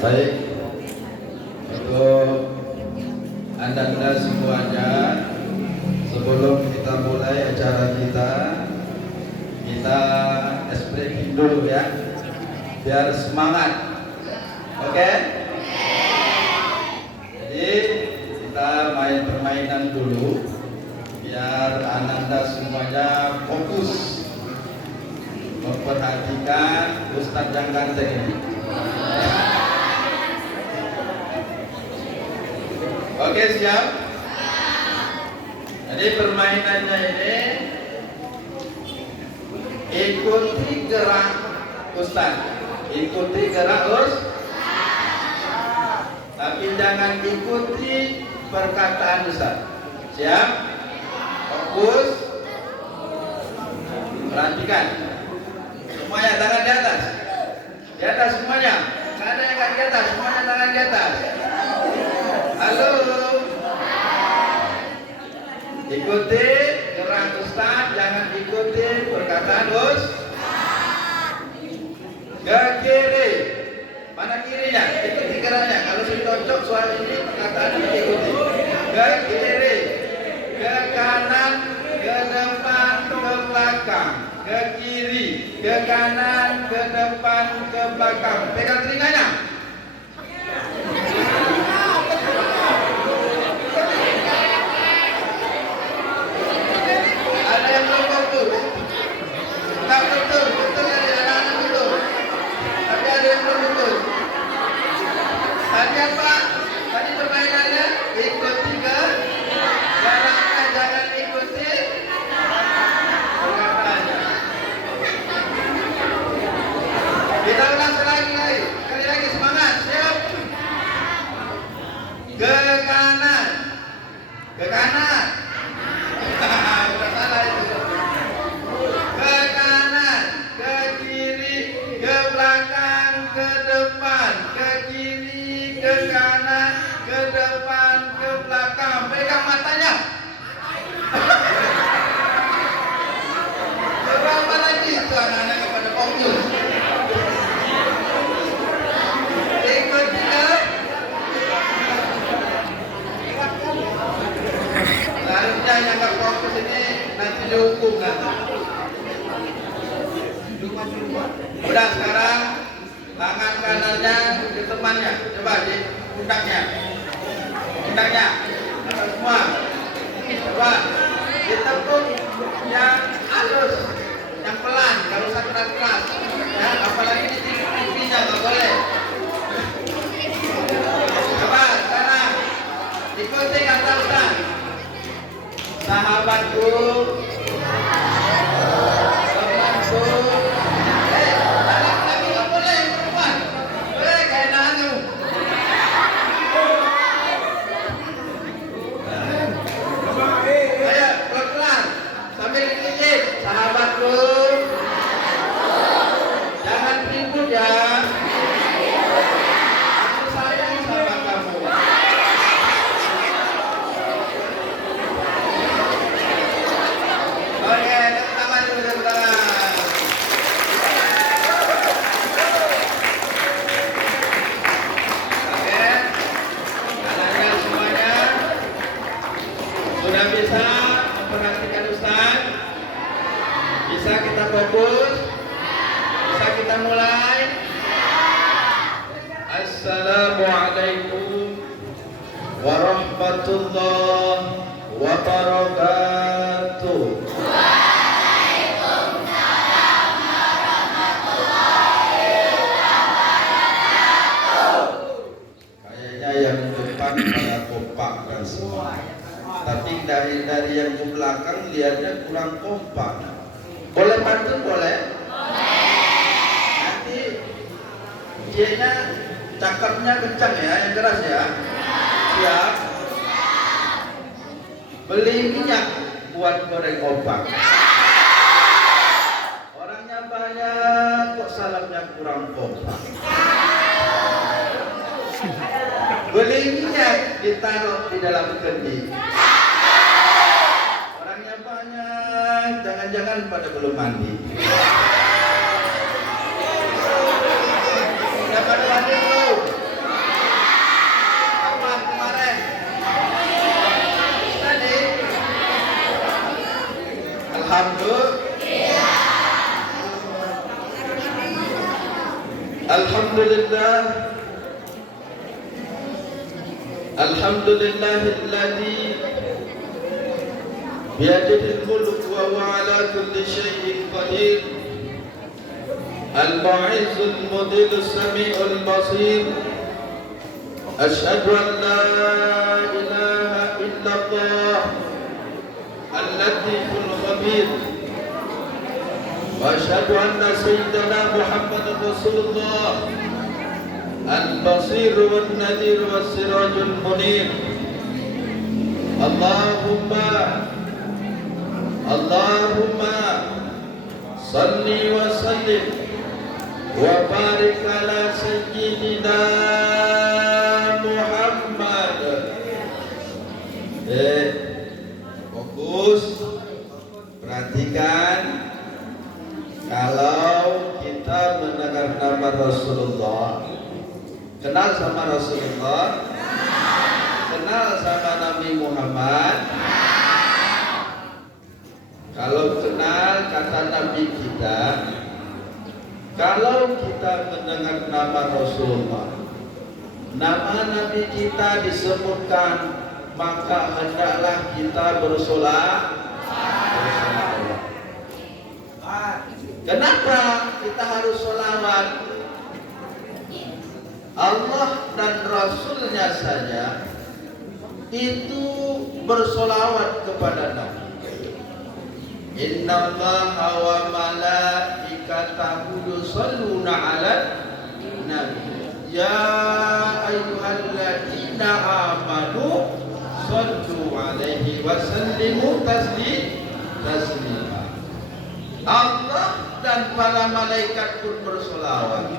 Baik, untuk anda semuanya, sebelum kita mulai acara kita explain dulu ya, biar semangat. Oke? Jadi kita main permainan dulu, biar anda semuanya fokus memperhatikan Ustadz yang ganteng ini. Oke, siap? Jadi permainannya ini ikuti gerak Ustadz, ikuti gerak tapi jangan ikuti perkataan Ustadz. Siap? Fokus, perhatikan. Semuanya tangan di atas. Di atas semuanya. Nggak ada yang nggak di atas, semuanya tangan di atas. Halo. Ikuti gerak Ustaz, jangan ikuti perkataan ke kiri. Mana kirinya? Ikuti geraknya. Kalau sudah cocok suara ini perkataan ini ikuti. Ke kiri, ke kanan, ke depan, ke belakang. Ke kiri, ke kanan, ke depan, ke belakang. Pegang telinganya. Ada yang belum fokus. Tak betul, betul ya, anak-anak betul. Tapi ada yang belum fokus. Tadi apa? Tadi permainannya ikuti ke jaraknya, jangan ikuti perkataannya. Kita ulang sekali lagi semangat, siap? Ke kanan, ke kanan. Udah salah itu. Ke kanan, ke kiri, ke belakang, ke depan, ke kiri, ke kanan, ke depan, ke belakang. Pegang matanya. Berapa lagi itu anak-anak kepada fokus? Ikut juga. Harusnya yang nggak fokus ini nanti dihukum nanti. Udah, sekarang tangan kanannya ke temannya, coba di pundaknya, atas semua. Coba ditepuk yang halus, yang pelan, kalau usah keras, ya, apalagi di pipinya nggak boleh. Coba sekarang ikuti kata Ustaz. Sahabatku, temanku. Laki-laki nggak boleh, perempuan. Boleh kayak nanu. Ayo, pelan-pelan. Sambil dikit. Sahabatku, jangan ribut ya. Aku sayang sama kamu. Oke, tepuk tangan dulu, tepuk tangan. Oke, anaknya semuanya sudah bisa memperhatikan Ustaz? Bisa kita fokus? Bisa kita mulai? Assalamualaikum warahmatullahi wabarakatuh. Kayaknya yang depan pada kompak dan semua. Tapi dari yang ke belakang lihatnya kurang kompak. Boleh pantun boleh? Nanti dia cakapnya kencang ya, yang keras ya. Siap? Beli minyak buat goreng kompak. Orangnya banyak kok salapnya kurang kompak. Beli minyak ditaruh di dalam kendi. Orangnya banyak, jangan-jangan pada belum mandi. Udah pada mandi belum? Alhamdulillah. Alhamdulillahilladzi biyadihil mulk wa huwa ala kulli syai'in qadir. Al-Mu'izzul Mudhillus Sami'ul Basir. Asyhadu an la ilaha illallah al-Latiful Khabir. Wa asyhadu anna sayyidana Muhammadar Rasulullah al-Basir wan Nadir was Sirajul Munir. Allahumma salli wa sallim wa barik ala sayyidina Muhammad. Fokus, perhatikan. Kalau kita mendengar nama Rasulullah, kenal sama Rasulullah, kenal sama Nabi Muhammad. Kalau kenal kata Nabi kita, kalau kita mendengar nama Rasulullah, nama Nabi kita disebutkan, maka hendaklah kita bersolat. Kenapa kita harus sholawat? Allah dan Rasulnya saja itu bersolawat kepada Nabi. Inna Allaha wa malaikatahu yusholluna 'alan nabi. Ya ayyuhalladzina amanu shollu 'alaihi wa sallimu taslima. Allah dan para malaikat pun bersolawat.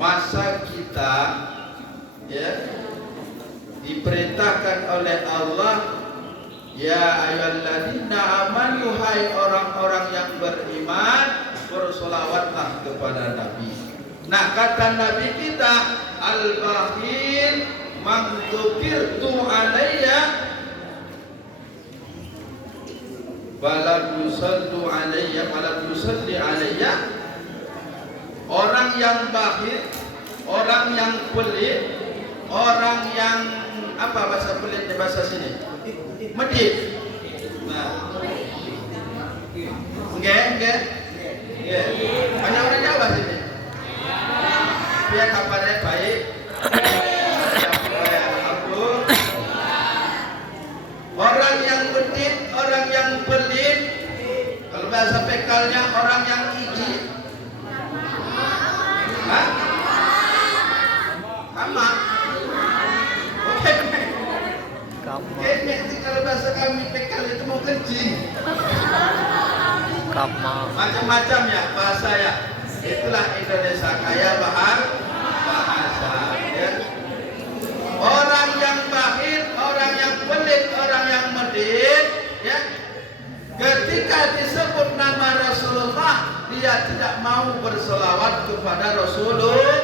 Masa kita diperintahkan oleh Allah, ya ayyuhalladzina amanu, hai orang-orang yang beriman, bersolawatlah kepada Nabi. Nah, kata Nabi kita, al-bakhil man dzukirtu alayya falam yusallu alayya falam yusalli alayya. Orang yang bakhil, orang yang pelit, orang yang apa bahasa pelit di bahasa sini? Medit. Nah, enggak. Banyak orang Jawa sini. Biar kabarnya baik. Orang yang medit, orang yang pelit, kalau bahasa pekalnya orang yang iji. Hah? Kama. Oke. Kayaknya itu kalau bahasa kami pekal itu mau kencing. Kama. Macam-macam ya bahasa ya. Itulah Indonesia kaya bahasa. Ya. Orang yang bakhil, orang yang pelit, orang yang medit, ya. Ketika disebut nama Rasulullah, dia tidak mau bersolawat kepada Rasulullah.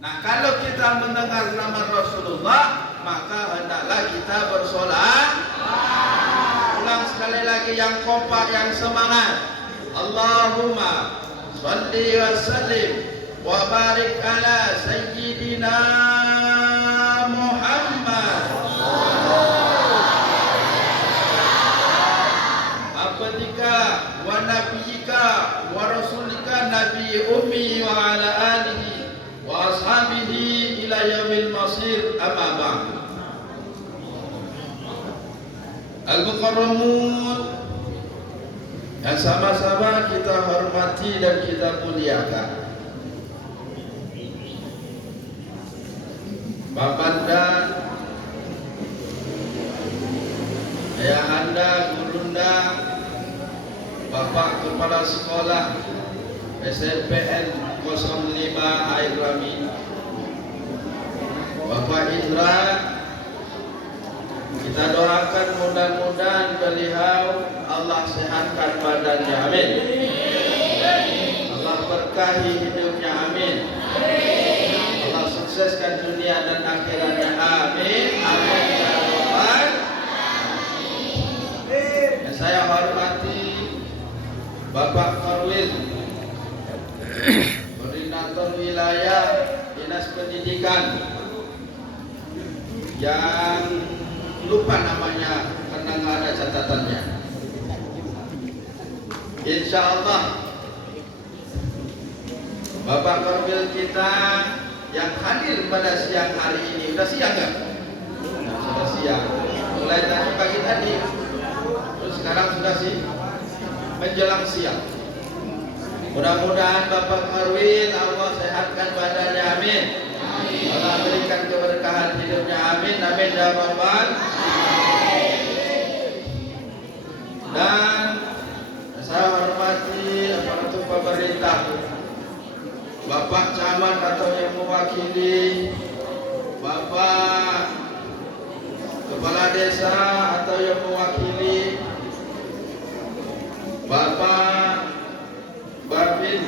Nah, kalau kita mendengar nama Rasulullah, maka hendaklah kita bersolat. Ulang sekali lagi yang kompak, yang semangat. Allahumma salli wa sallim wa barik ala sayyidina Muhammad. Abdika wa nabiyika wa rasulika nabi ummi wa ala alihi wa ashabihi ila yaumil masir, amma ba'd. Al-mukarramun yang sama-sama kita hormati dan kita muliakan, Babanda, Ayahanda, Gurunda, Bapak Kepala Sekolah SMPN 05 Air Rami, Bapak Indra, kita doakan mudah-mudahan beliau Allah sehatkan badannya, amin. Allah berkahi hidupnya, amin. Allah sukseskan dunia dan akhiratnya, amin. Amin ya rabbal. saya hormati Bapak Korwil, Koordinator Wilayah Dinas Pendidikan, yang lupa namanya karena nggak ada catatannya. Insya Allah Bapak Korwil kita yang hadir pada siang hari ini, udah siang nggak? Nah, sudah siang. Mulai tadi pagi tadi, terus sekarang sudah sih menjelang siang. Mudah-mudahan Bapak Korwil Allah sehatkan badannya, amin. Allah berikan keberkahan hidupnya, amin, amin ya rabbal. Dan saya hormati aparatur pemerintah, Bapak Camat atau yang mewakili, Bapak Kepala Desa atau yang mewakili, Bapak Babin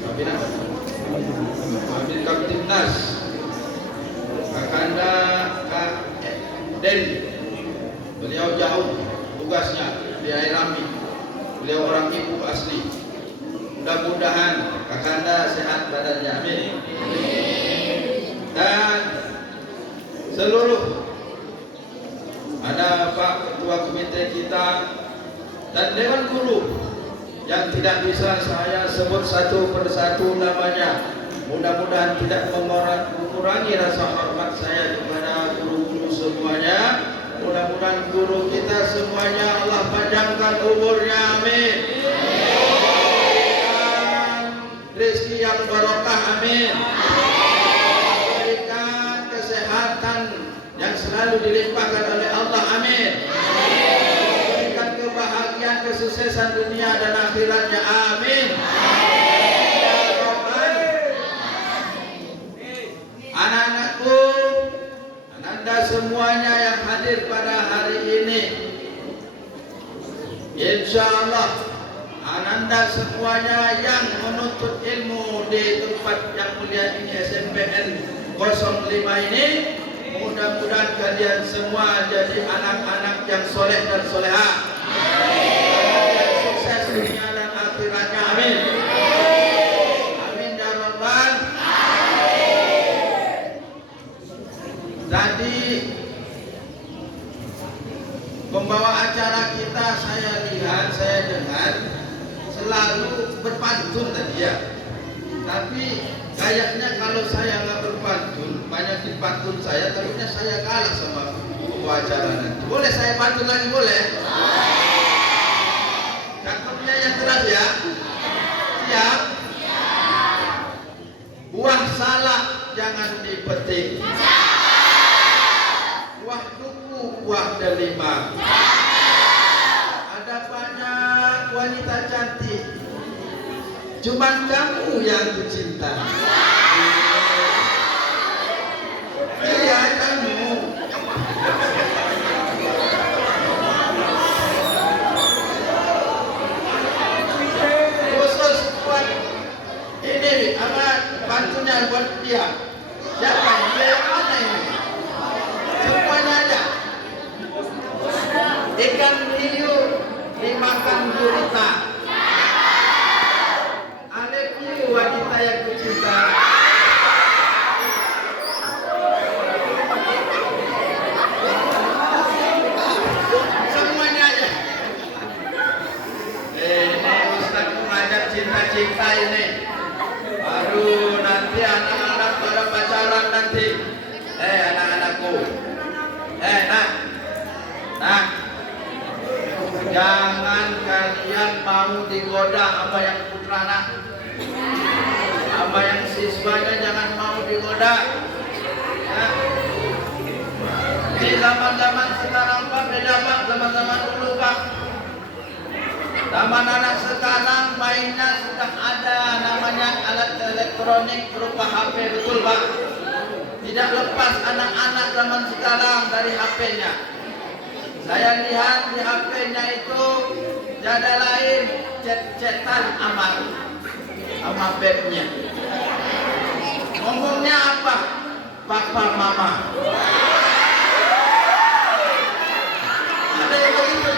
apa? Babin Kaptimnas, Kakanda Kak Den, beliau jauh tugasnya di Airami, beliau orang Ibu asli. Mudah-mudahan Kakanda sehat badannya, amin. Dan seluruh ada Pak Ketua Komite kita dan Dewan Guru yang tidak bisa saya sebut satu persatu namanya. Mudah-mudahan tidak mengurangi rasa hormat saya kepada guru-guru semuanya. Mudah-mudahan guru kita semuanya Allah panjangkan umurnya, amin. Rezeki yang barokah, amin. Berikan kesehatan yang selalu dilimpahkan oleh Allah, amin. Berikan kebahagiaan, kesuksesan dunia dan akhiratnya, amin. Anak-anakku, Anda semuanya yang hadir pada hari ini, insya Allah Ananda semuanya yang menuntut ilmu di tempat yang mulia ini, SMPN 05 ini, mudah-mudahan kalian semua jadi anak-anak yang soleh dan soleha, sukses dunia dan akhiratnya, amin. Amin ya rabbal. Tadi pembawa acara kita saya lihat, saya dengar selalu berpantun tadi ya. Tapi kayaknya kalau saya nggak berpantun, banyak dipantun saya, takutnya saya kalah sama pembawa acara nanti. Boleh saya pantun lagi, boleh? Cakepnya yang keras ya. Siap? Buah salak jangan dipetik. Buah duku, buah delima. Ada banyak wanita cantik, cuman kamu yang kucinta. Iya, kamu. Khusus buat ini apa bantunya buat dia. Siapa dia yang mana ini? Semuanya aja. Ikan hiu dimakan gurita. Alif hiu wanita yang kucinta. Semuanya aja. Ini Ustaz mengajar cinta-cinta ini. Baru nanti anak-anak pada pacaran nanti. Anak-anakku. Nah. Jangan kalian mau digoda sama yang putrana, sama yang siswanya, jangan mau digoda. Ya. Di zaman-zaman sekarang Pak beda Pak, zaman-zaman dulu Pak. Zaman anak sekarang mainnya sudah ada namanya alat elektronik berupa HP, betul Pak. Tidak lepas anak-anak zaman sekarang dari HP-nya. Saya lihat di HP-nya itu tiada lain chat-chatan sama babnya. Ngomongnya apa? Papa mama. Ada yang begitu,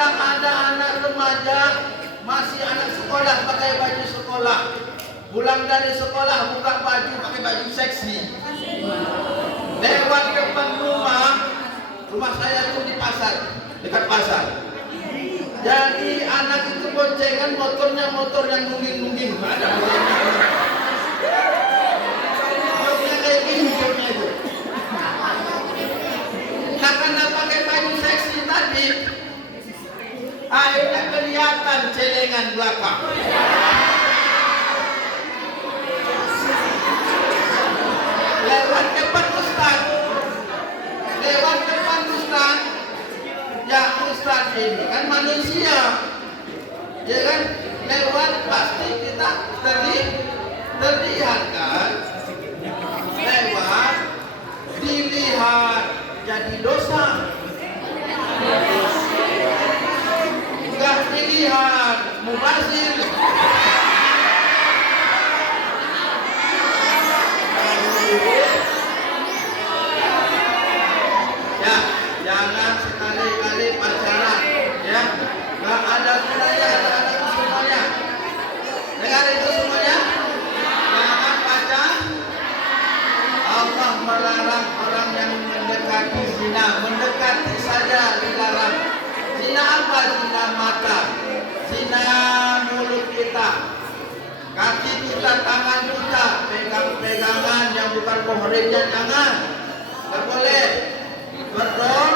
Kadang ada anak remaja masih anak sekolah pakai baju sekolah, pulang dari sekolah buka baju pakai baju seksi, lewat depan rumah saya tuh di pasar, dekat pasar. Jadi anak itu boncengan motornya motor yang nungging-nungging, ada motornya kayak gini motornya itu. Nah, karena pakai baju seksi tadi, akhirnya kelihatan celengan belakang. Lewat depan Ustaz, ya Ustaz ini kan manusia, ya kan, lewat pasti kita terlihat kan, lewat dilihat jadi dosa, enggak dilihat mubazir. Ya, jangan sekali-kali pacaran, ya. Nggak ada gunanya anak-anak semuanya. Dengar itu semuanya. Jangan pacaran. Allah melarang orang yang mendekati zina, mendekati saja dilarang. Zina apa? Zina mata, zina mulut kita, kaki kita, tangan kita, pegang-pegangan yang bukan pohonnya jangan, nggak boleh. Betul.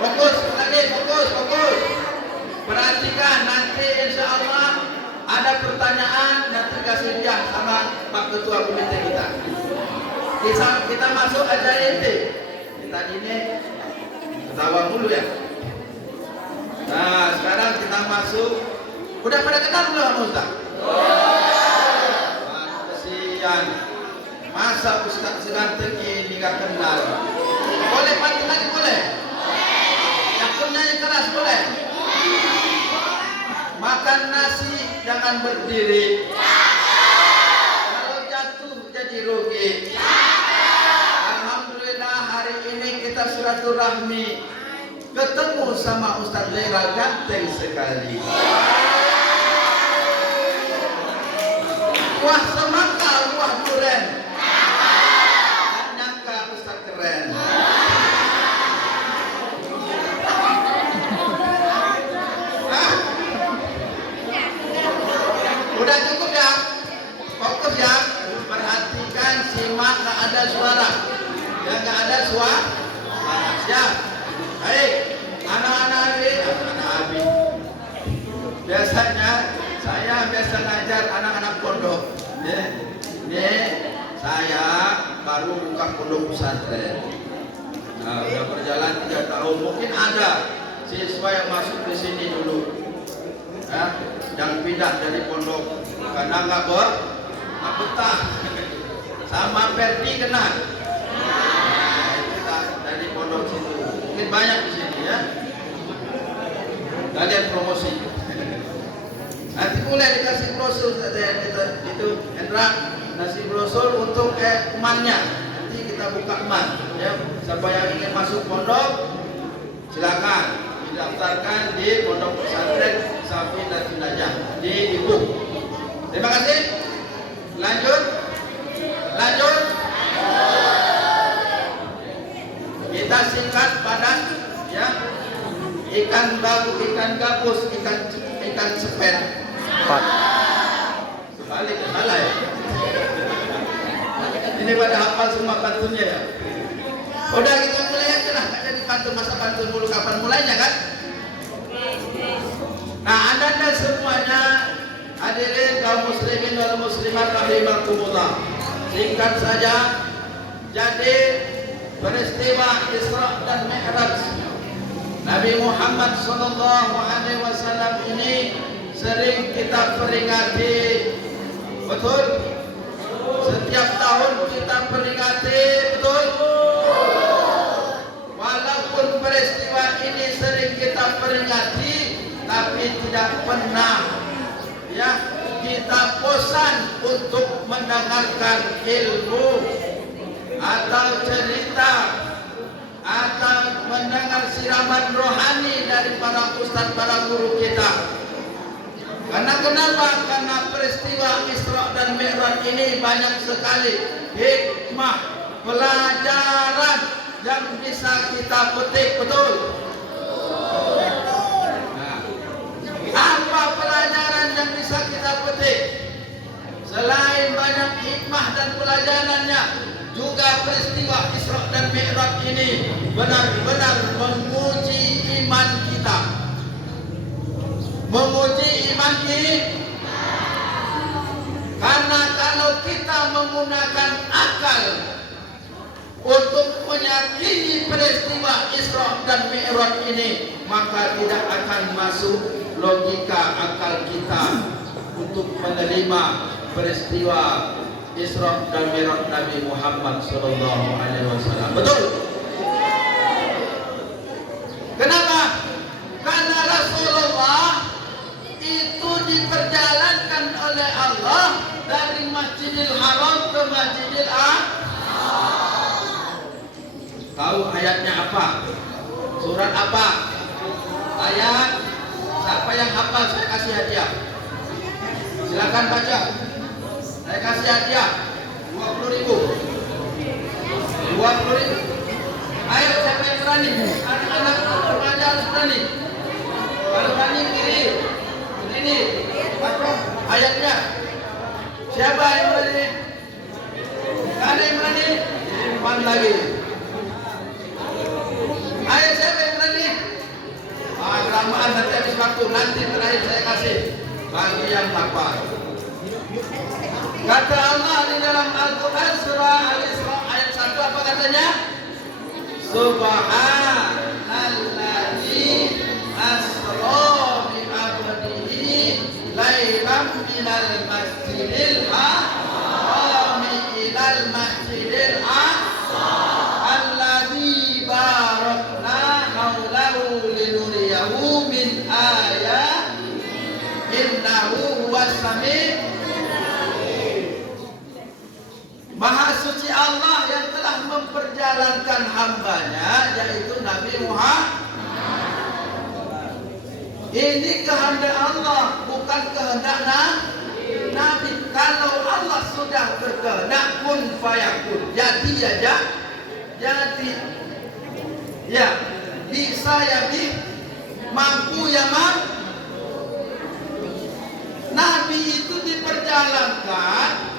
Fokus lagi, fokus. Perhatikan nanti insya Allah ada pertanyaan nanti kasih dia sama Pak Ketua Komite kita. Kita masuk aja inti. Kita ini ketawa dulu ya. Nah sekarang kita masuk. Udah pada kenal belum Ustaz? Kesian. Masa Ustaz seganteng ini gak kenal? Boleh pantun lagi boleh? Yakunnya yang keras boleh? Makan nasi jangan berdiri. Kalau jatuh jadi rugi. Alhamdulillah hari ini kita silaturahmi ketemu sama Ustaz Lera ganteng sekali. Wah semangka, wah duren. Gak nyangka Ustaz keren. Udah cukup ya, fokus ya, perhatikan, simak, gak ada suara, ya gak ada suara, siap. Baik, anak-anak Abi, biasanya saya biasa ngajar anak-anak pondok, ini saya baru buka pondok pesantren, nah, udah berjalan 3 tahun, mungkin ada siswa yang masuk di sini dulu. Ya, yang pindah dari pondok karena nggak betah sama Perdi kena. Nah, kita dari pondok situ mungkin banyak di sini ya. Kalian promosi. Nanti mulai dikasih brosur itu Hendra nasi brosur untuk emannya. Nanti kita buka eman ya. Siapa yang ingin masuk pondok silakan didaftarkan di pondok pesantren Safi dan Jinajah di Ibu. Terima kasih. Lanjut. Kita singkat padat ya. Ikan babu, ikan gabus, ikan cepet. Sebalik salah ya. Ini pada hafal semua pantunnya ya. Udah kita mulai aja lah. Jadi pantun masa pantun dulu kapan mulainya kan? Nah, anda semuanya hadirin kaum muslimin wal muslimat rahimakumullah. Singkat saja, jadi peristiwa Isra dan Mi'raj Nabi Muhammad SAW ini sering kita peringati, betul? Setiap tahun kita peringati, betul? Walaupun peristiwa ini sering kita peringati, tapi tidak pernah ya kita bosan untuk mendengarkan ilmu. Ustaz para guru kita. Karena kenapa? Karena peristiwa Isra dan Mi'raj ini banyak sekali hikmah, pelajaran yang bisa kita petik, betul? Nah, apa pelajaran yang bisa kita petik? Selain banyak hikmah dan pelajarannya, juga peristiwa Isra dan Mi'raj ini benar-benar menguji iman kita. Menguji iman kita. Karena kalau kita menggunakan akal untuk meyakini peristiwa Isra dan Mi'raj ini, maka tidak akan masuk logika akal kita untuk menerima peristiwa Isra dan Mi'raj Nabi Muhammad SAW. Betul? Kenapa? Karena Rasulullah itu diperjalankan oleh Allah dari Masjidil Haram ke Masjidil Aqsa. Tahu ayatnya apa? Surat apa? Ayat. Siapa yang hafal saya kasih hadiah. Silakan baca. Saya kasih hadiah 20.000. 20.000. Ayo siapa yang berani? Anak-anak remaja harus berani. Kalau berani kiri. Ini ayatnya. Siapa yang berani? Ada yang berani? Simpan lagi. Ayo siapa yang berani? Kelamaan nanti habis waktu. Nanti terakhir saya kasih bagi yang lapar. Kata Allah di dalam Al-Quran surah Al-Isra ayat 1 apa katanya? Subhanalladzi asra bi 'abdihi lailan minal masjidil haram ilal masjidil aqsa alladzi barakna haulahu linuriyahu min ayatina innahu huwas sami'. Maha suci Allah yang telah memperjalankan hambanya, yaitu Nabi Muhammad. Ini kehendak Allah, bukan kehendak Nabi. Kalau Allah sudah berkehendak, kun fayakun, jadi ya jadi. Ya, bisa ya mampu ya mampu. Nabi itu diperjalankan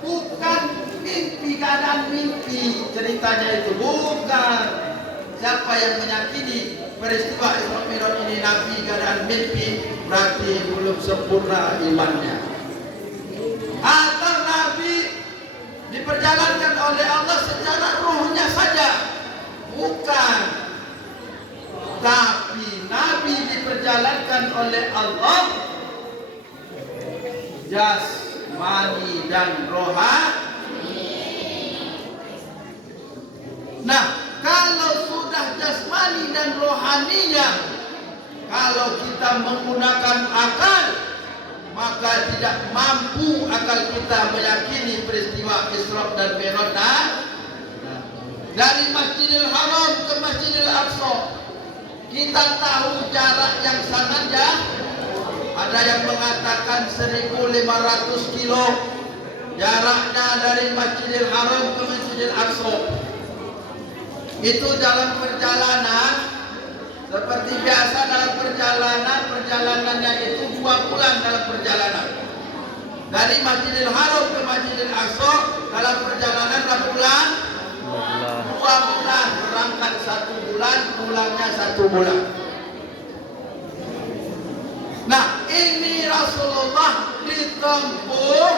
bukan mimpi, keadaan mimpi ceritanya itu, bukan. Siapa yang meyakini peristiwa Isra Mi'raj ini Nabi keadaan mimpi, berarti belum sempurna imannya. Atau Nabi diperjalankan oleh Allah secara ruhnya saja, bukan. Tapi Nabi diperjalankan oleh Allah jasmani dan rohani. Nah, kalau sudah jasmani dan rohaninya, kalau kita menggunakan akal, maka tidak mampu akal kita meyakini peristiwa Isra dan Mi'raj. Dari Masjidil Haram ke Masjidil Aqsa, kita tahu jarak yang sangat jauh. Ada yang mengatakan 1.500 kilo jaraknya dari Masjidil Haram ke Masjidil Aqsa. Itu dalam perjalanan, seperti biasa dalam perjalanannya itu 2 bulan dalam perjalanan. Dari Masjidil Haram ke Masjidil Aqsa dalam perjalanan berapa bulan? 2 bulan. Berangkat 1 bulan, pulangnya 1 bulan. Nah, ini Rasulullah ditempuh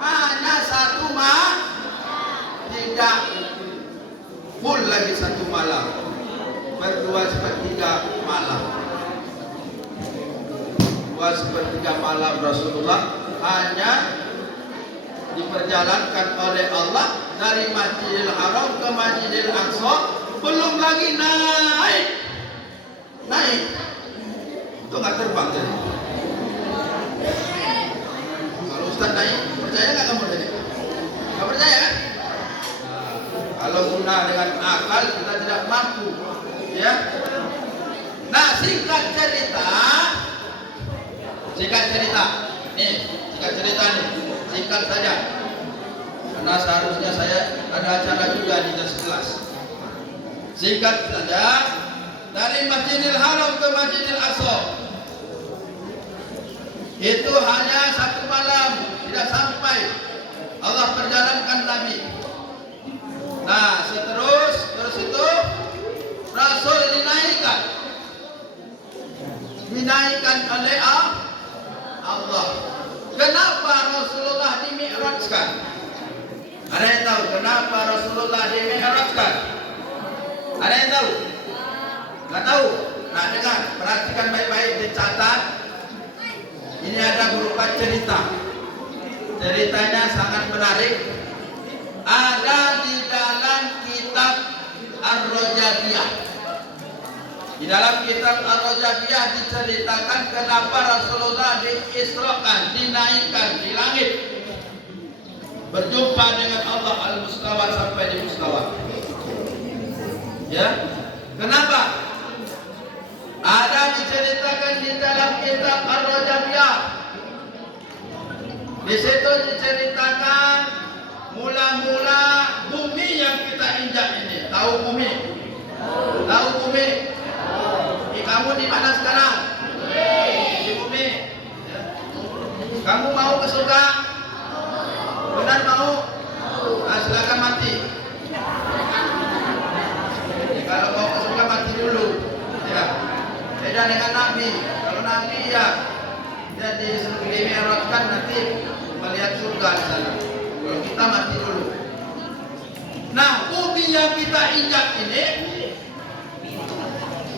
hanya 1 malam, tidak full lagi 1 malam, berdua sepertiga malam. 2/3 malam Rasulullah hanya diperjalankan oleh Allah dari Masjidil Haram ke Masjidil Aqsa, belum lagi naik. Itu nggak terbang jadi. Kalau Ustaz naik, percaya nggak kamu tadi? Nggak percaya kan? Kalau guna dengan akal kita tidak mampu, ya. Nah, singkat cerita nih, singkat saja, karena seharusnya saya ada acara juga di jam 11. Singkat saja, dari Masjidil Haram ke Masjidil Aqsa itu hanya 1 malam, tidak sampai Allah perjalankan Nabi. Nah, terus itu Rasul dinaikkan oleh Allah. Kenapa Rasulullah dimi'rajkan? Ada yang tahu kenapa Rasulullah dimi'rajkan? Ada yang tahu? Nggak tahu? Nah, dengar, perhatikan baik-baik, dicatat. Ini ada berupa cerita. Ceritanya sangat menarik. Ada di dalam kitab Ar-Rajabiyah. Di dalam kitab Ar-Rajabiyah diceritakan kenapa Rasulullah diisrakan, dinaikkan di langit, berjumpa dengan Allah Al-Mustawa sampai di Mustawa. Ya, kenapa? Ada diceritakan di dalam kitab Ar-Rajabiyah. Di situ diceritakan mula-mula bumi yang kita injak ini. Tahu bumi? Tahu bumi? Kamu di mana sekarang? Di bumi. Ya. Kamu mau ke surga? Benar mau? Nah, silakan mati. Kalau mau ke surga mati dulu. Ya. Beda dengan Nabi. Kalau Nabi ya jadi dimi'rajkan nanti melihat surga di sana. Kalau kita mati dulu. Nah, bumi yang kita injak ini,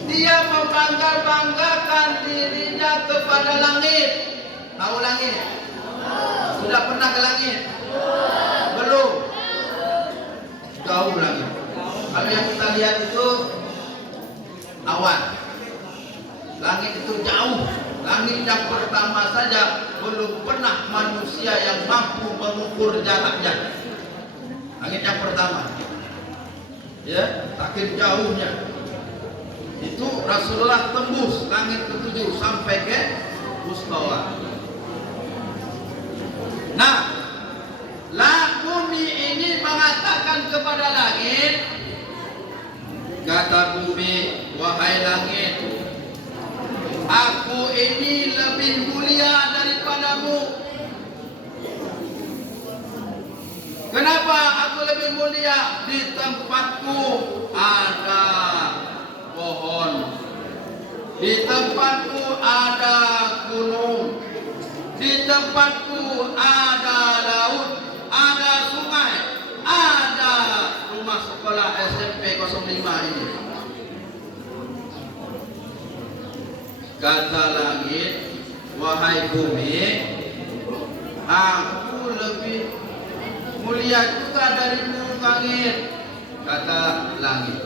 dia membangga-banggakan dirinya kepada langit. Tahu langit? Sudah pernah ke langit? Belum. Jauh langit. Kalau yang kita lihat itu awan. Langit itu jauh. Langit yang pertama saja belum pernah manusia yang mampu mengukur jaraknya. Langit yang pertama, ya, saking jauhnya. Itu Rasulullah tembus langit ke-7 sampai ke Mustawa. Nah, bumi ini mengatakan kepada langit, kata bumi, wahai langit, aku ini lebih mulia daripadamu. Kenapa aku lebih mulia? Di tempatku ada pohon, di tempatku ada gunung, di tempatku ada laut, ada sungai, ada rumah sekolah SMP 05 ini. Kata langit, wahai bumi, aku lebih mulia juga darimu langit. Kata langit,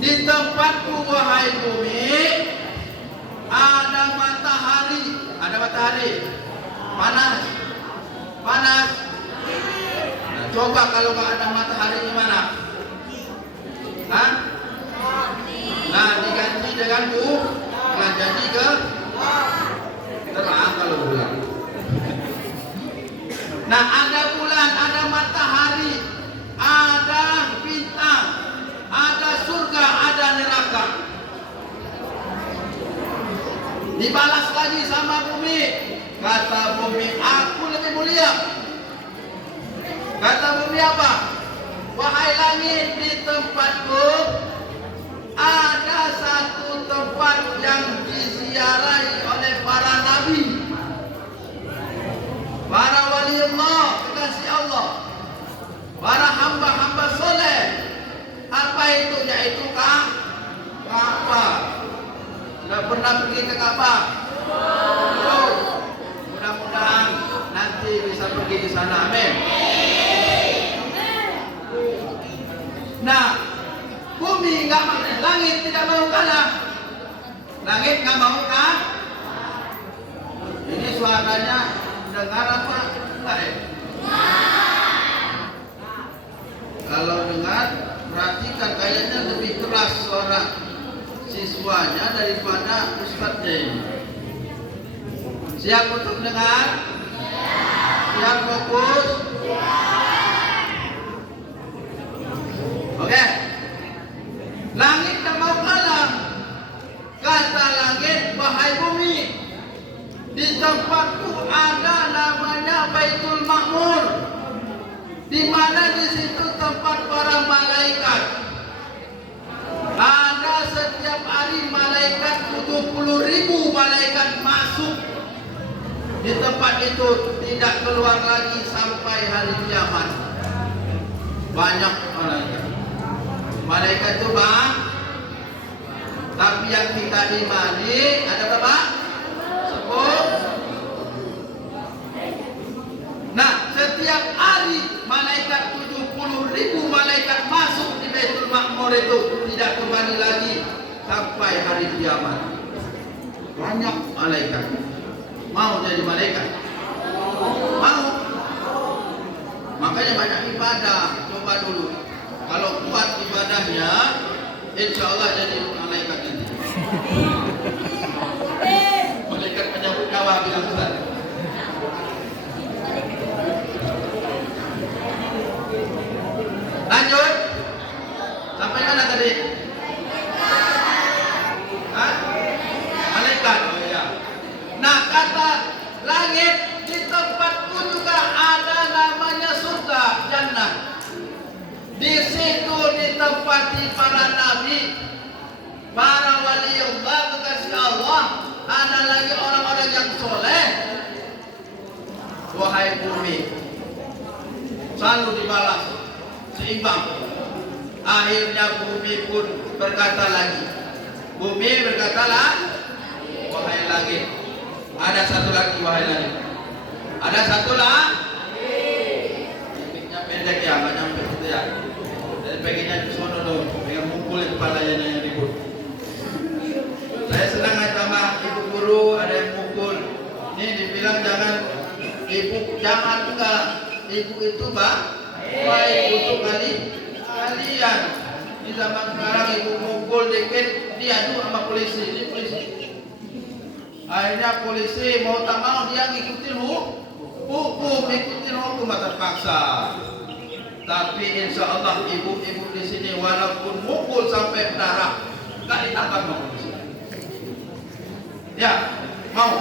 di tempatku wahai bumi ada matahari, panas. Nah, coba kalau nggak ada matahari gimana? Hah? Nah, diganti dengan bulan, jadi ke terang kalau bulan. Nah, ada bulan, ada matahari, ada bintang, ada surga, ada neraka. Dibalas lagi sama bumi. Kata bumi, aku lebih mulia. Kata bumi apa? Wahai langit, di tempatku ada satu tempat yang diziarahi oleh para nabi, para waliullah, kekasih Allah, para hamba-hamba soleh. Apa itu? Yaitu Ka'bah. Sudah pernah pergi ke Ka'bah? Belum. Mudah-mudahan nanti bisa pergi di sana. Amin. Nah, bumi nggak mau, langit tidak mau kalah. Langit nggak mau kalah. Ini suaranya dengar apa? Enggak ya? Kalau dengar, perhatikan, kayaknya lebih keras suara siswanya daripada ustadznya ini. Siap untuk dengar? Siap fokus? Oke. Langit tak mau kalah. Kata langit, wahai bumi, di tempatku ada namanya Baitul Ma'mur, di mana di situ tempat para malaikat. Ada setiap hari malaikat 70.000 malaikat masuk di tempat itu, tidak keluar lagi sampai hari kiamat. Banyak malaikat. Malaikat itu bang, tapi yang kita imani ada berapa? 10. Nah, setiap hari malaikat 70.000 malaikat masuk di Baitul Ma'mur itu, tidak kembali lagi sampai hari kiamat. Banyak malaikat. Mau jadi malaikat? Mau? Makanya banyak ibadah. Coba dulu. Kalau kuat ibadahnya, insya Allah jadi malaikat nanti. Malaikat penyambut nyawa bilang Ustaz. Lanjut. Sampai mana tadi? Hah? Malaikat. Oh iya. Nah, kata langit, di tempatku juga ada namanya surga, jannah. Di situ ditempati para nabi, para waliullah, kekasih Allah. Ada lagi orang-orang yang soleh. Wahai bumi, selalu dibalas seimbang. Akhirnya bumi pun berkata lagi. Bumi berkatalah, wahai langit. Ada satu lagi, wahai langit. Ada satu lagi. Pikirnya pendek ya, nggak nyampe gitu ya. Jadi pengennya di sono dong, pengen mukulin kepalanya yang ribut. Saya senang sama ibu guru, ada yang mukul. Ini dibilang jangan, ibu jangan enggak. Ibu itu baik untuk kalian. Di zaman sekarang ibu mukul dikit, diadu sama polisi. Ini polisi. Akhirnya polisi mau tak mau dia ngikutin hukum, ikutin hukum terpaksa. Tapi insya Allah ibu-ibu di sini walaupun mukul sampai darah, nggak ditangkap sama polisi. Ya, mau?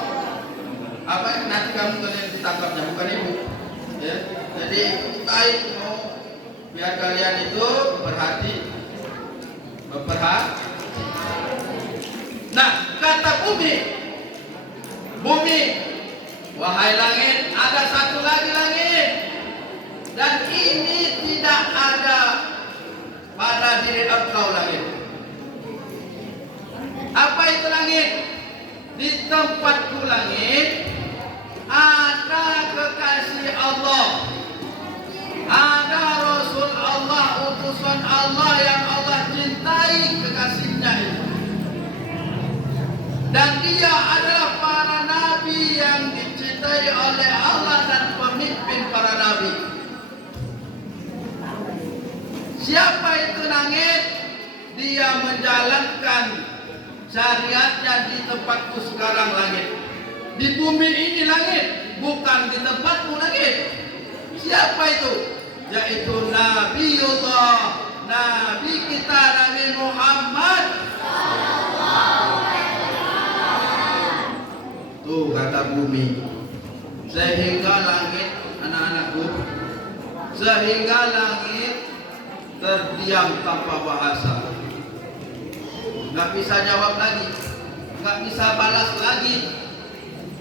Apa nanti kamu kalian ditangkapnya, bukan ibu. Ya, jadi baik mau biar kalian itu memperhati. Nah, kata bumi, wahai langit, ada satu lagi langit, dan ini tidak ada pada diri engkau langit. Apa itu langit? Di tempatku langit ada kekasih Allah, ada Rasul Allah, utusan Allah yang Allah cintai kekasihnya itu. Dan dia adalah para nabi yang dicintai oleh Allah dan pemimpin para nabi. Siapa itu langit? Dia menjalankan syariatnya di tempatku sekarang langit. Di bumi ini langit, bukan di tempatmu langit. Siapa itu? Yaitu Nabiullah, Nabi kita Nabi Muhammad. Tuh kata bumi. Sehingga langit, anak-anakku, sehingga langit terdiam tanpa bahasa. Nggak bisa jawab lagi, nggak bisa balas lagi.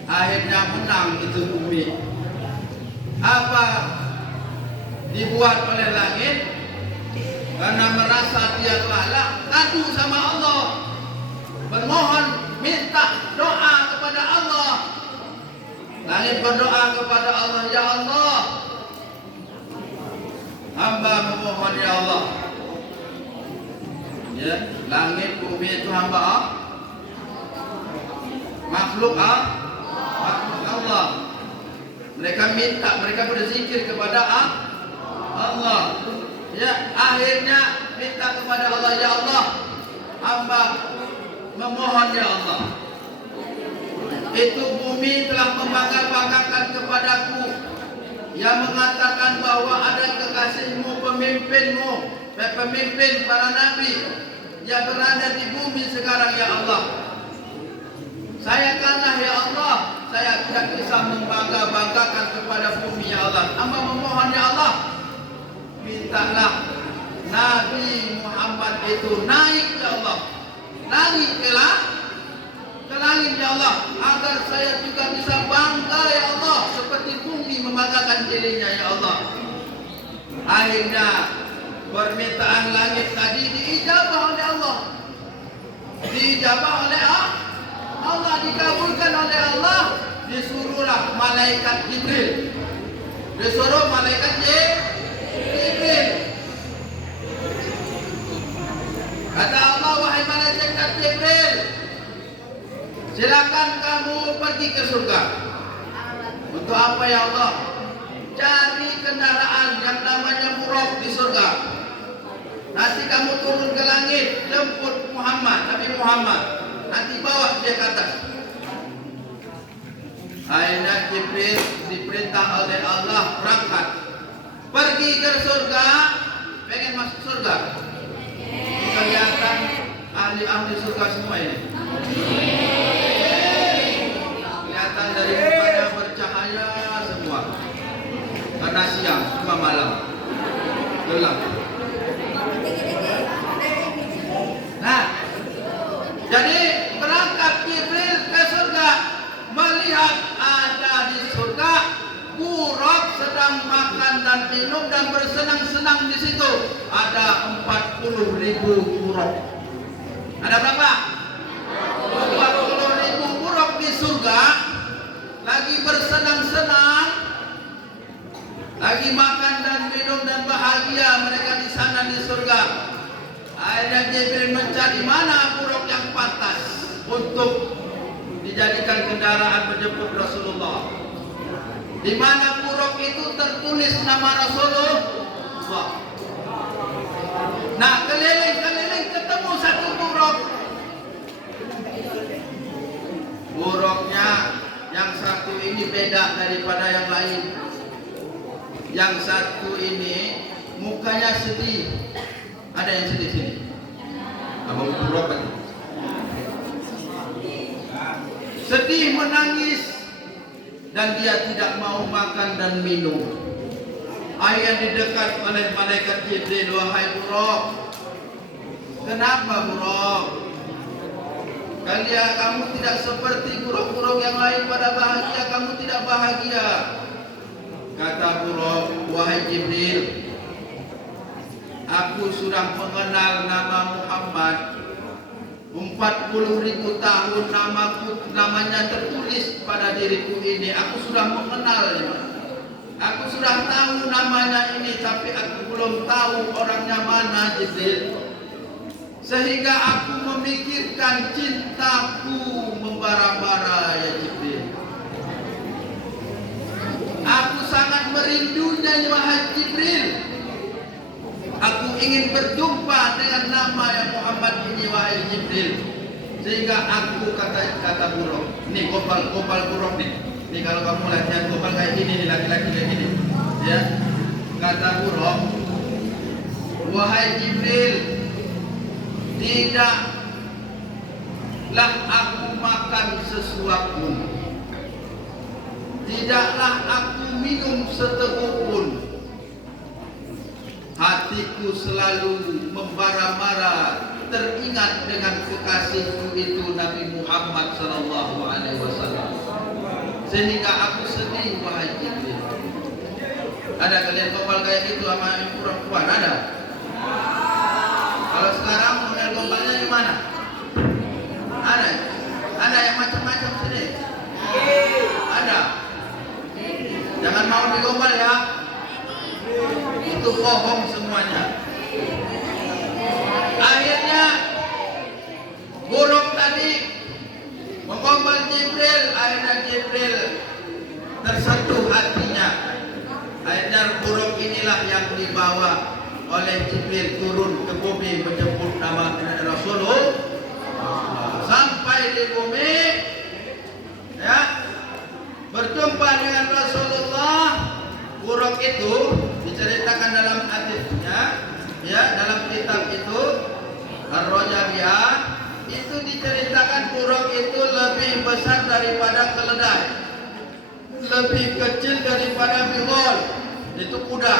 Akhirnya menang itu bumi. Apa dibuat oleh langit? Karena merasa dia kalah, ngadu sama Allah, bermohon, minta doa kepada Allah. Langit berdoa kepada Allah, ya Allah, hamba memohon ya Allah. Ya, langit bumi itu hamba makhluk Allah. Mereka minta, mereka berzikir kepada Allah. Ya, akhirnya minta kepada Allah, ya Allah, hamba memohon ya Allah. Itu bumi telah membangga-banggakan kepadaku, yang mengatakan bahwa ada kekasihmu, pemimpin para nabi yang berada di bumi sekarang ya Allah. Saya kalah ya Allah, saya tidak bisa membangga-banggakan kepada bumi ya Allah. Hamba memohon ya Allah, mintalah Nabi Muhammad itu naik ya Allah, naik ke langit ya Allah, agar saya juga bisa bangga ya Allah, seperti bumi membanggakan dirinya ya Allah. Akhirnya permintaan langit tadi diijabah oleh Allah, diijabah oleh Allah, dikabulkan oleh Allah. Disuruhlah malaikat Jibril, disuruh malaikat Jibril. Kata Allah, wahai malaikat Jibril, silakan kamu pergi ke surga. Untuk apa ya Allah? Cari kendaraan yang namanya buruk di surga. Nanti kamu turun ke langit, jemput Muhammad, Nabi Muhammad. Nanti bawa dia ke atas. Akhirnya Jibril diperintah oleh Allah berangkat, pergi ke surga, pengen masuk surga. Kelihatan ahli-ahli surga semua ini. Kelihatan dari mukanya bercahaya semua. Karena siang, cuma malam gelap. Nah, jadi berangkat Jibril ke surga, melihat ada di surga buruk sedang makan dan minum dan bersenang-senang di situ. Ada 40.000 buruk. Ada berapa? 40.000 buruk di surga, lagi bersenang-senang, lagi makan dan minum dan bahagia mereka di sana di surga. Akhirnya Jibril mencari mana buruk yang pantas untuk dijadikan kendaraan menjemput Rasulullah. Di mana buruk itu tertulis nama Rasulullah. Nah, keliling-keliling ketemu satu buruk. Buruknya yang satu ini beda daripada yang lain. Yang satu ini mukanya sedih. Ada yang sedih sini. Abang buruk kan? Sedih, menangis, dan dia tidak mau makan dan minum. Akhirnya didekat oleh malaikat Jibril, wahai buruk, kenapa buruk? Kamu tidak seperti buruk-buruk yang lain pada bahagia, kamu tidak bahagia. Kata buruk, wahai Jibril, aku sudah mengenal nama Muhammad. 40.000 tahun namanya tertulis pada diriku ini. Aku sudah mengenalnya. Aku sudah tahu namanya ini, tapi aku belum tahu orangnya mana, Jibril. Sehingga aku memikirkan cintaku membara-bara ya Jibril. Aku sangat merindunya wahai Jibril. Aku ingin berjumpa dengan nama yang Muhammad ini wahai Jibril. Sehingga aku kata buruk, nih gopal buruk nih. Nih kalau kamu latihan gopal kayak gini nih, laki-laki kayak gini, ya. Kata buruk, wahai Jibril, tidaklah aku makan sesuatu, tidaklah aku minum seteguk pun. Hatiku selalu membara-bara, teringat dengan kekasihku itu Nabi Muhammad sallallahu alaihi wasallam. Sehingga aku sedih wahai Jibril. Ada kalian gopal kayak gitu sama perempuan? Ada? Kalau sekarang model gopalnya di mana? Ada? Ada yang macam-macam sini? Ada? Jangan mau digopal ya. Itu bohong semuanya. Akhirnya buruk tadi menggombal Jibril. Akhirnya Jibril tersentuh hatinya. Akhirnya buruk inilah yang dibawa oleh Jibril turun ke bumi menjemput nama Rasulullah. sampai di bumi, ya, berjumpa dengan Rasulullah. Buruk itu diceritakan dalam hadisnya, ya, dalam kitab itu Ar-Rajabiyah, itu diceritakan buruk itu lebih besar daripada keledai, lebih kecil daripada bihol, itu kuda.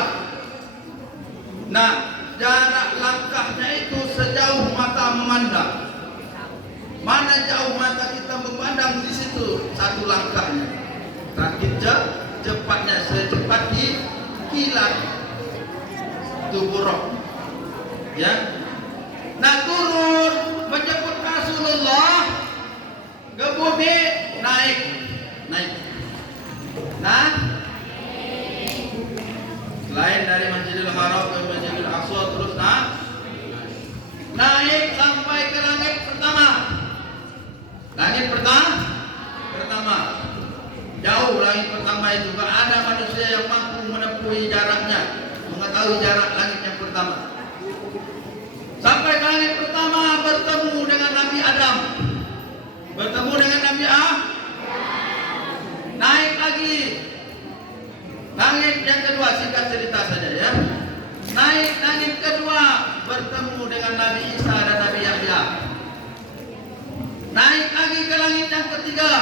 Nah, jarak langkahnya itu sejauh mata memandang. Mana jauh mata kita memandang, di situ satu langkahnya. Sakit cepatnya secepat kilat. Itu buruk. Ya. Nah, turun menjemput Rasulullah ke bumi, naik. Nah, selain dari Masjidil Haram ke Masjidil Aqsa, terus naik sampai ke langit pertama. Langit pertama. Jauh langit pertama itu, gak ada manusia yang mampu menempuhi jaraknya, mengetahui jarak langit yang pertama. Sampai ke langit pertama, bertemu dengan Nabi Adam, bertemu dengan Nabi naik lagi. Langit yang kedua, singkat cerita saja ya. Naik langit kedua, bertemu dengan Nabi Isa dan Nabi Yahya. Naik lagi ke langit yang ketiga,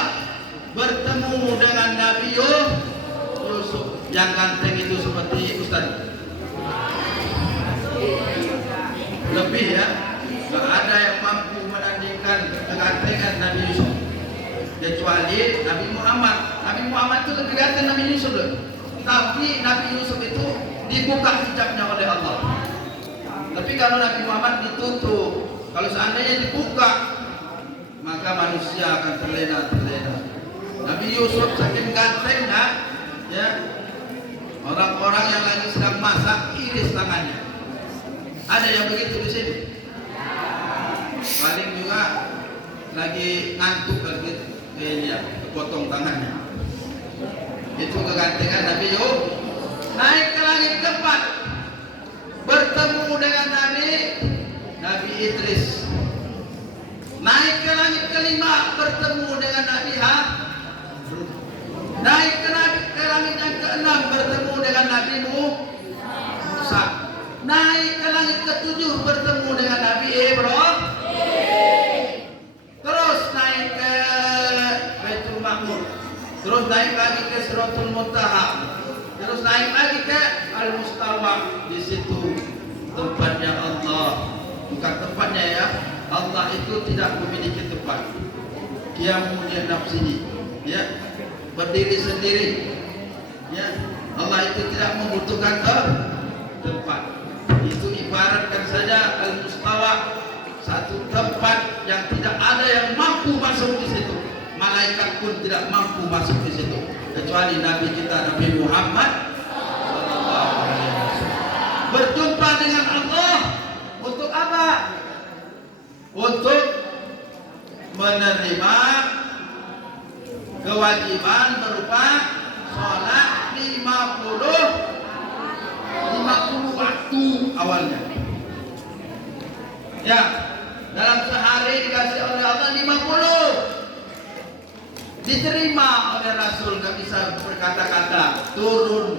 bertemu dengan Nabi Yusuf yang ganteng itu seperti Ustaz. Lebih ya, gak ada yang mampu menandingkan kegantengan Nabi Yusuf kecuali Nabi Muhammad. Nabi Muhammad itu lebih ganteng Nabi Yusuf loh. Tapi Nabi Yusuf itu dibuka hijabnya oleh Allah. Tapi kalau Nabi Muhammad ditutup, kalau seandainya dibuka, maka manusia akan terlena. Nabi Yusuf saking gantengnya, ya, orang-orang yang lagi sedang masak iris tangannya. Ada yang begitu di sini? Paling juga lagi ngantuk lagi, ya, potong tangannya. Itu kegantengan Nabi Yusuf. Naik ke langit keempat, bertemu dengan Nabi Idris. Naik ke langit kelima, bertemu dengan Nabi Harun. Naik ke langit yang keenam, bertemu dengan Nabi Musa. Naik ke langit ketujuh, bertemu dengan Nabi Ibrahim. Terus naik ke Baitul Ma'mur. Terus naik lagi ke Siratul Muntaha. Terus naik lagi ke Al-Mustawa. Di situ tempatnya Allah. Bukan tempatnya ya. Allah itu tidak memiliki tempat. Dia punya nafsi, ya, berdiri sendiri. Ya, Allah itu tidak membutuhkan tempat. Itu ibaratkan saja Al-Mustawa, satu tempat yang tidak ada yang mampu masuk di situ. Malaikat pun tidak mampu masuk di situ kecuali Nabi kita Nabi Muhammad sallallahu alaihi wasallam. Berjumpa dengan Allah untuk apa? Untuk menerima kewajiban berupa sholat 50 waktu awalnya. Ya, dalam sehari dikasih oleh Allah 50. Diterima oleh Rasul, gak bisa berkata-kata. Turun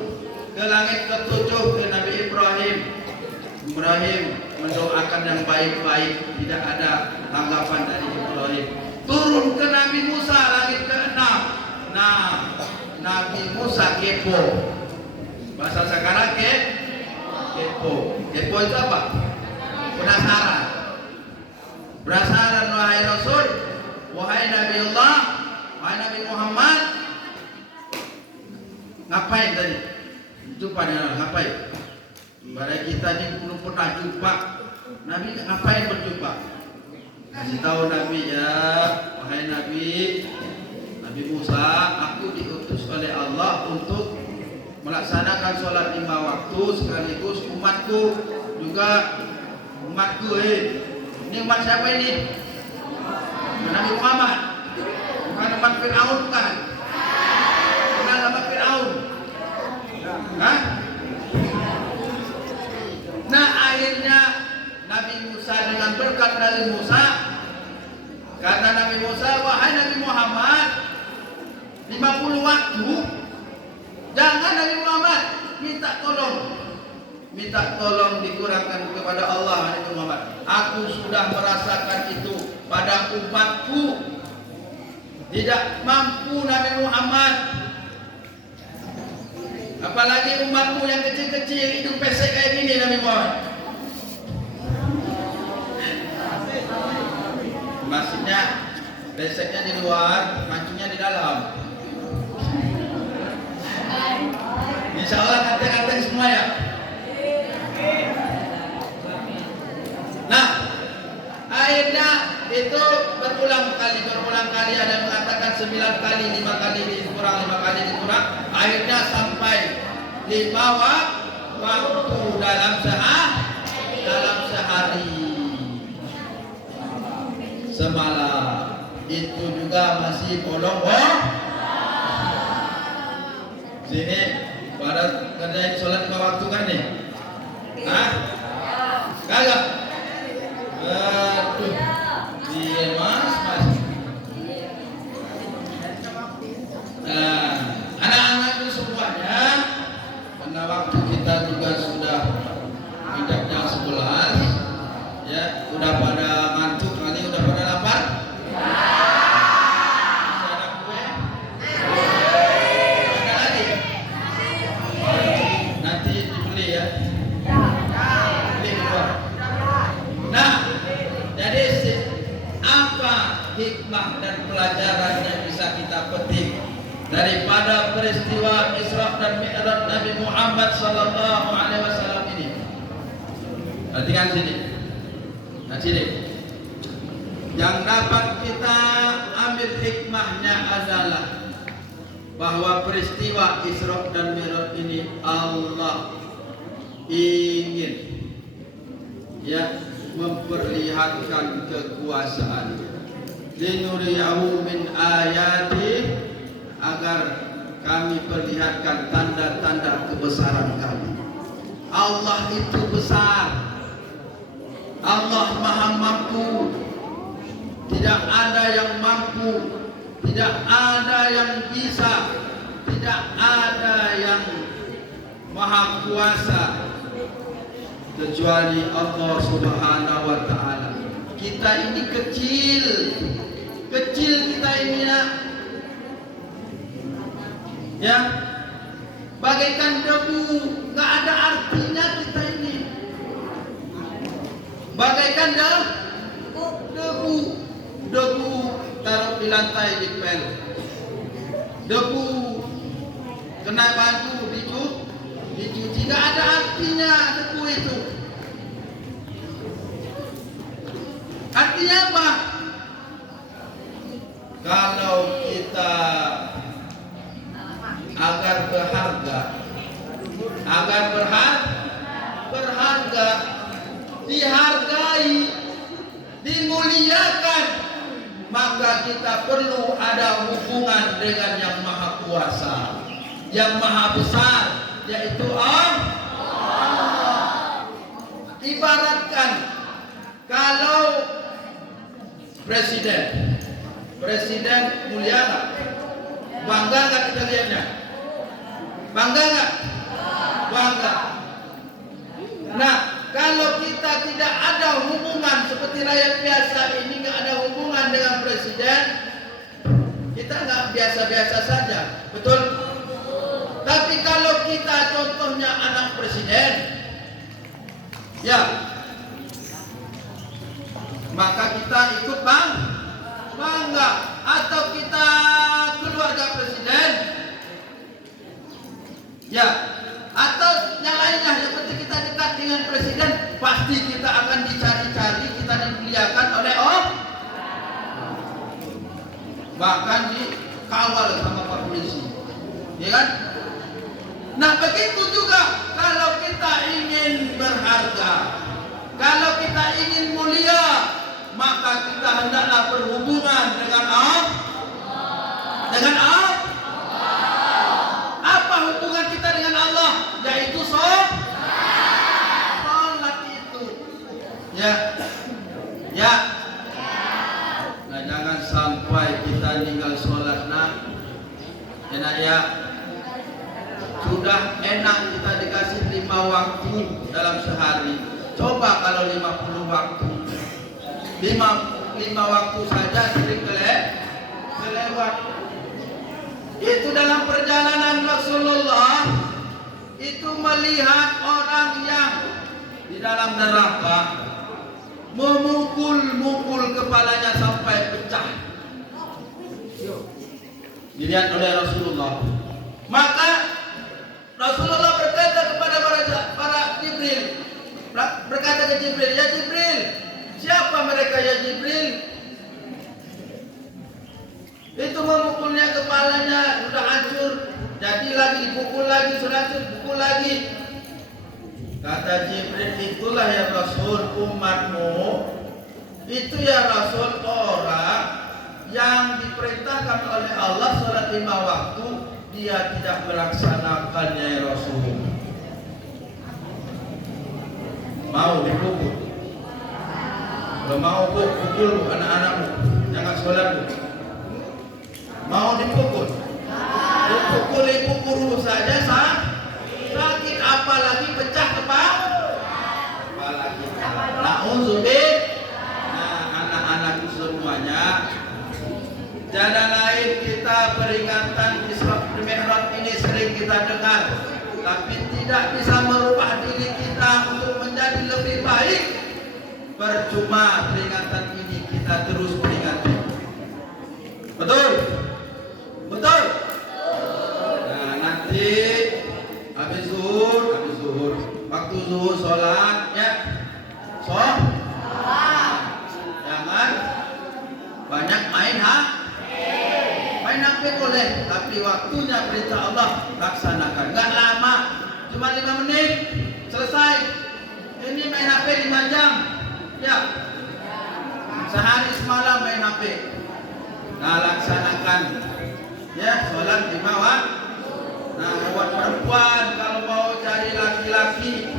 ke langit ketujuh ke Nabi Ibrahim. Ibrahim mendoakan yang baik-baik, tidak ada tanggapan dari Ibrahim. Turun ke Nabi Musa, langit ke-6. Nah, Nabi Musa kepo. Bahasa sekarang kepo. Kepo itu apa? Penasaran. Penasaran, wahai Rasul, wahai Nabi Allah, wahai Nabi Muhammad. Ngapain tadi? Jumpa dengan ngapain? Pada kita ini belum pernah jumpa. Nabi ngapain berjumpa? Kasih tahu Nabi, ya, wahai Nabi Musa, aku diutus oleh Allah untuk melaksanakan sholat 5 waktu sekaligus umatku juga umatku. Ini umat siapa ini? Nabi Muhammad, bukan umat Fir'aun, bukan? Bukan umat Fir'aun. Hah? Nah, akhirnya Nabi Musa dengan berkat dari Musa Kata Nabi Musa, wahai Nabi Muhammad, 50 waktu, jangan Nabi Muhammad minta tolong dikurangkan kepada Allah. Nabi Muhammad, aku sudah merasakan itu pada umatku, tidak mampu Nabi Muhammad, apalagi umatmu yang kecil-kecil hidup pesek kayak gini. Nabi Muhammad, maksudnya beseknya di luar, mancungnya di dalam. Insya Allah kata-kata semua ya. Nah, akhirnya itu berulang kali ada yang mengatakan 9 kali, 5 kali dikurang, 5 kali dikurang, akhirnya sampai 5 waktu dalam sehari semalam. Itu juga masih bolong. Sini pada kerjain sholat 5 waktu kan nih? Hah? Kagak? Aduh, iya mas. Nah, anak-anak itu semuanya, karena waktu kita juga sudah tidak jam 11, ya, udah pada ngantuk kali, udah pada lapar. Masih ada kue? Ada lagi? Nanti dibeli ya. Beli di luar. Nah, jadi apa hikmah dan pelajaran yang bisa kita petik daripada peristiwa Isra dan Mi'raj Nabi Muhammad sallallahu alaihi wasallam ini? Perhatikan sini. Nah, sini. Yang dapat kita ambil hikmahnya adalah bahwa peristiwa Isra dan Mi'raj ini Allah ingin memperlihatkan kekuasaan, linuriyahu min ayati, agar kami perlihatkan tanda-tanda kebesaran kami. Allah itu besar, Allah maha mampu, tidak ada yang mampu, tidak ada yang bisa, tidak ada yang maha kuasa kecuali Allah Subhanahu wa ta'ala. Kita ini kecil kita ini ya, bagaikan debu, nggak ada artinya kita ini. Bagaikan debu taruh di lantai dipel, debu kena baju dicuci, nggak ada artinya debu itu. Artinya apa? Kalau kita agar berharga, dihargai, dimuliakan, maka kita perlu ada hubungan dengan yang maha kuasa, yang maha besar, yaitu Allah. Ibaratkan kalau presiden mulia nggak? Bangga nggak kita lihatnya? Bangga nggak? Bangga. Nah, kalau kita tidak ada hubungan seperti rakyat biasa ini, nggak ada hubungan dengan presiden, kita nggak biasa-biasa saja, betul? Tapi kalau kita contohnya anak presiden, ya, maka kita ikut bangga. Atau kita keluarga presiden, ya, atau yang lainnya, seperti kita dekat dengan presiden, pasti kita akan dicari-cari, kita dimuliakan oleh Allah, bahkan dikawal sama Pak Polisi, ya kan? Nah, begitu juga kalau kita ingin berharga, kalau kita ingin mulia, maka kita hendaklah berhubungan dengan Allah. Apa hubungan kita dengan Allah? Yaitu sholat itu. Ya. Nah, jangan ya, sudah enak kita dikasih 5 waktu dalam sehari. Coba kalau 50 waktu, 5 waktu saja sering kelewat. Itu dalam perjalanan Rasulullah itu melihat orang yang di dalam neraka memukul kepalanya sampai pecah. Dilihat oleh Rasulullah. Maka Rasulullah berkata kepada para Jibril, berkata ke Jibril, ya Jibril, siapa mereka ya Jibril? Itu memukulnya kepalanya sudah hancur, jadi lagi dipukul lagi, sudah hancur, pukul lagi. Kata Jibril, itulah ya Rasul umatmu. Itu ya Rasul orang yang diperintahkan oleh Allah sholat 5 waktu, dia tidak melaksanakannya ya Rasul. Mau dipukul? Kalau mau pukul anak-anakmu, jangan sholat. Mau dipukul? Dipukul ibu guru saja sakit, apalagi pecah kepala. Apalagi na'udzubillah. Nah, anak-anakku semuanya, jalan lain kita peringatan Isra Mi'raj ini sering kita dengar, tapi tidak bisa merubah diri kita untuk menjadi lebih baik. Percuma peringatan ini kita terus peringati. Betul? Betul? Nah, nanti habis zuhur, waktu zuhur sholat ya, jangan banyak main HP boleh, tapi waktunya perintah Allah laksanakan. Gak lama, cuma 5 menit selesai. Ini main HP 5 jam, ya, sehari semalam main HP. Nah, laksanakan ya, sholat 5 waktu. Nah, buat perempuan kalau mau cari laki-laki,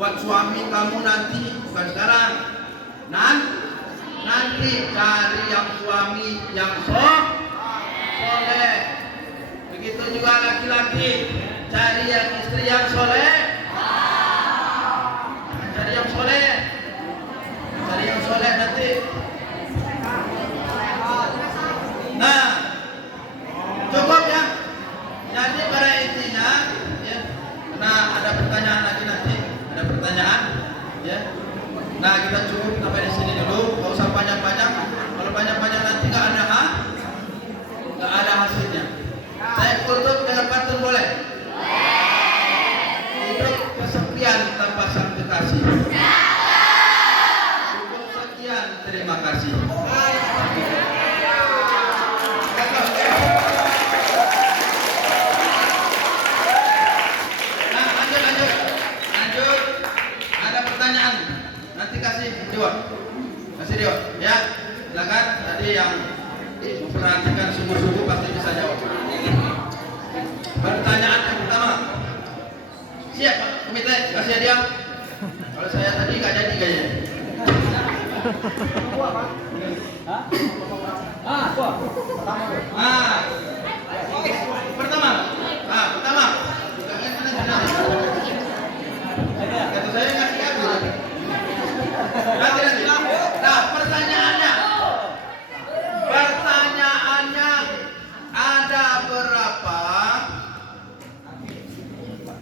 buat suami kamu nanti, bukan sekarang, nanti cari yang suami yang soleh. Begitu juga laki-laki, cari yang istri yang soleh. Cari yang soleh nanti. Nah, cukup ya. Jadi pada intinya, ya. Nah, ada pertanyaan lagi nanti, ada pertanyaan, ya. Nah, kita cukup sampai di sini dulu. Gak usah panjang-panjang. Kalau panjang-panjang nanti nggak ada hasilnya. Saya tutup dengan pantun boleh? Hidup kesepian tanpa sang kekasih. Cukup sekian, terima kasih. Kasih jawab, ya. Silakan. Tadi yang memperhatikan sungguh-sungguh pasti bisa jawab. Pertanyaan yang pertama, siap Pak Komite, kasih hadiah. Kalau saya tadi nggak jadi kayaknya. Pertama. Kata saya ngasih aku. Nanti. Nah, pertanyaannya ada berapa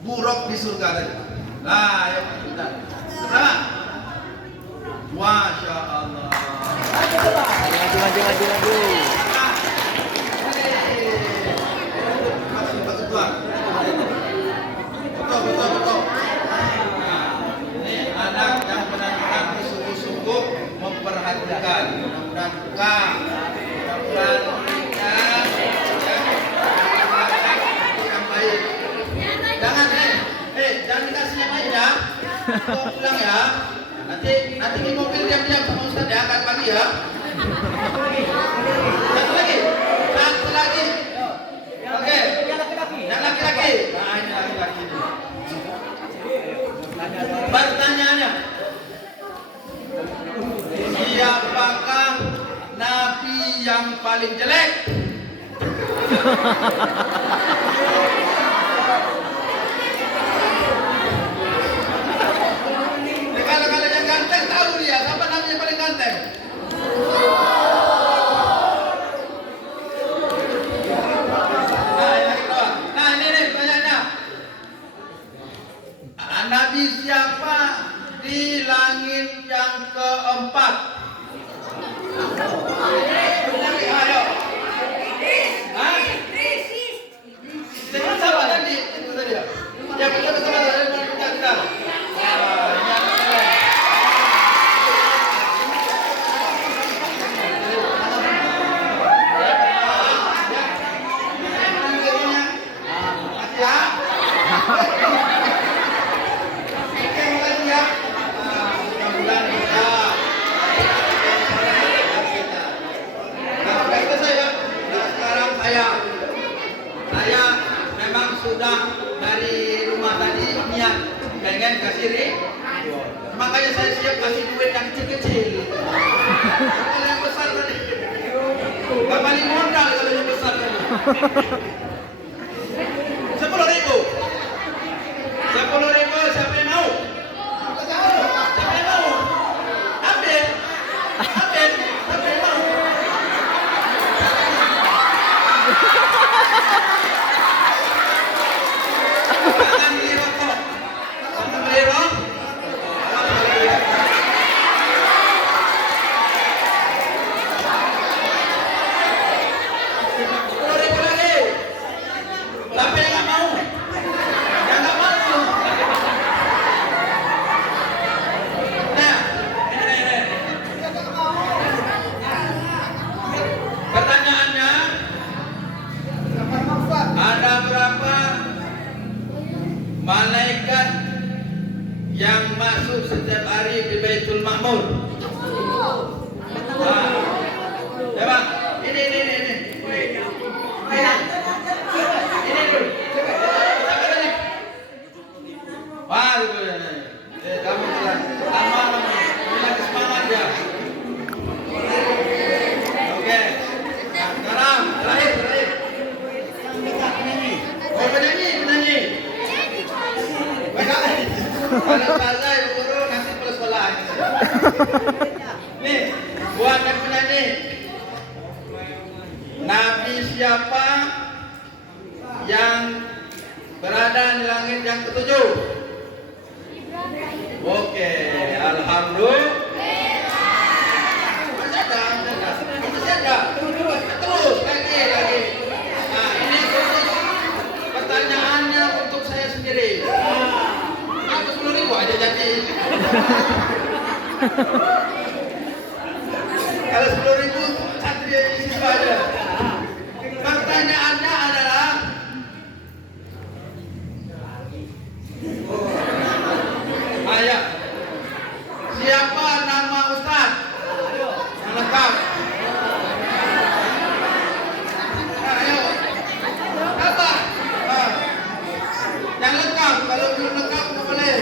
buruk di surga tadi? Nah, ya benar. Berapa? Masya Allah. Maju. Masuk Tuhan. Betul. Ini anak yang benar-benar sungguh-sungguh memperhatikan, mudah-mudahan yang baik. Jangan dikasih yang lain ya. Mau pulang ya. Nanti di mobil diam-diam sama Ustaz diangkat pagi ya. Satu lagi. Oke. Yang laki-laki. Nah, ini laki-laki. Pertanyaannya, siapakah nabi yang paling jelek? Kalau yang ganteng tahu dia, siapa namanya paling ganteng? Nah ini nih pertanyaannya. Nabi siapa di langit yang keempat? Ayo. Hah? Siapa tadi? Itu tadi ya. Ya betul kita. Saya memang sudah dari rumah tadi niat pengen kasih makanya saya siap kasih duit yang kecil-kecil. Kalau yang besar tadi, gak balik modal kalau yang besar tadi. 10.000, 10.000 siapa yang mau? Siapa yang mau? Ambil, siapa yang mau? Jangan beli rokok. Jangan beli rokok. Siapa yang nggak mau? Yang nggak mau. Nah, ini. Pertanyaannya, ada berapa malaikat yang masuk setiap hari di Baitul Ma'mur? Ya bang, ini. Ini dulu. Siapa tadi? Wah, kamu bilang lama bilang semangat ya. Oke. Nah, sekarang terakhir. Oh, penyanyi. Kalau bahasa ibu guru nanti plus sekolah. Nih, buat yang penyanyi. Nabi siapa yang berada di langit yang ketujuh? Oke, alhamdulillah. Masih ada. Terus lagi. Nah, ini pertanyaannya untuk saya sendiri. Aku 10.000 aja jadi. Kalau 10.000 satria siswa aja. Pertanyaannya adalah ayo, siapa nama Ustaz yang lengkap? Ayo, apa? Yang lengkap, kalau belum lengkap nggak boleh.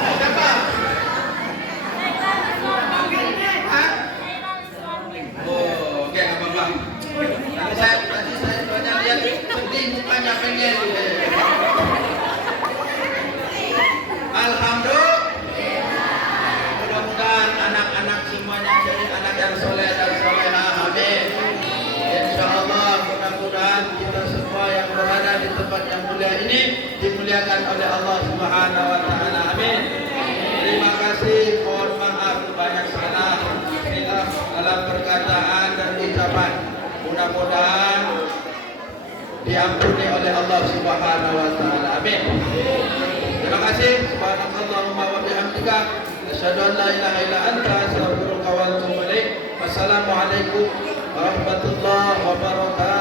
Siapa? Hah? Oh, oke, nggak apa-apa. Tadi saya banyak lihat sedih mukanya pengen. Alhamdulillah. Mudah-mudahan anak-anak semuanya jadi anak yang soleh dan solehah. Amin. Insyaallah mudah-mudahan kita semua yang berada di tempat yang mulia ini dimuliakan oleh Allah Subhanahu wa taala. Amin. Terima kasih. Mohon maaf banyak salah silap dalam perkataan dan ucapan. Mudah-mudahan diampuni oleh Allah Subhanahu wa taala. Amin. Terima kasih. Subhanakallahumma wa bihamdika asyhadu an la ilaha illa anta astaghfiruka wa atubu ilaik. Wassalamualaikum warahmatullahi wabarakatuh.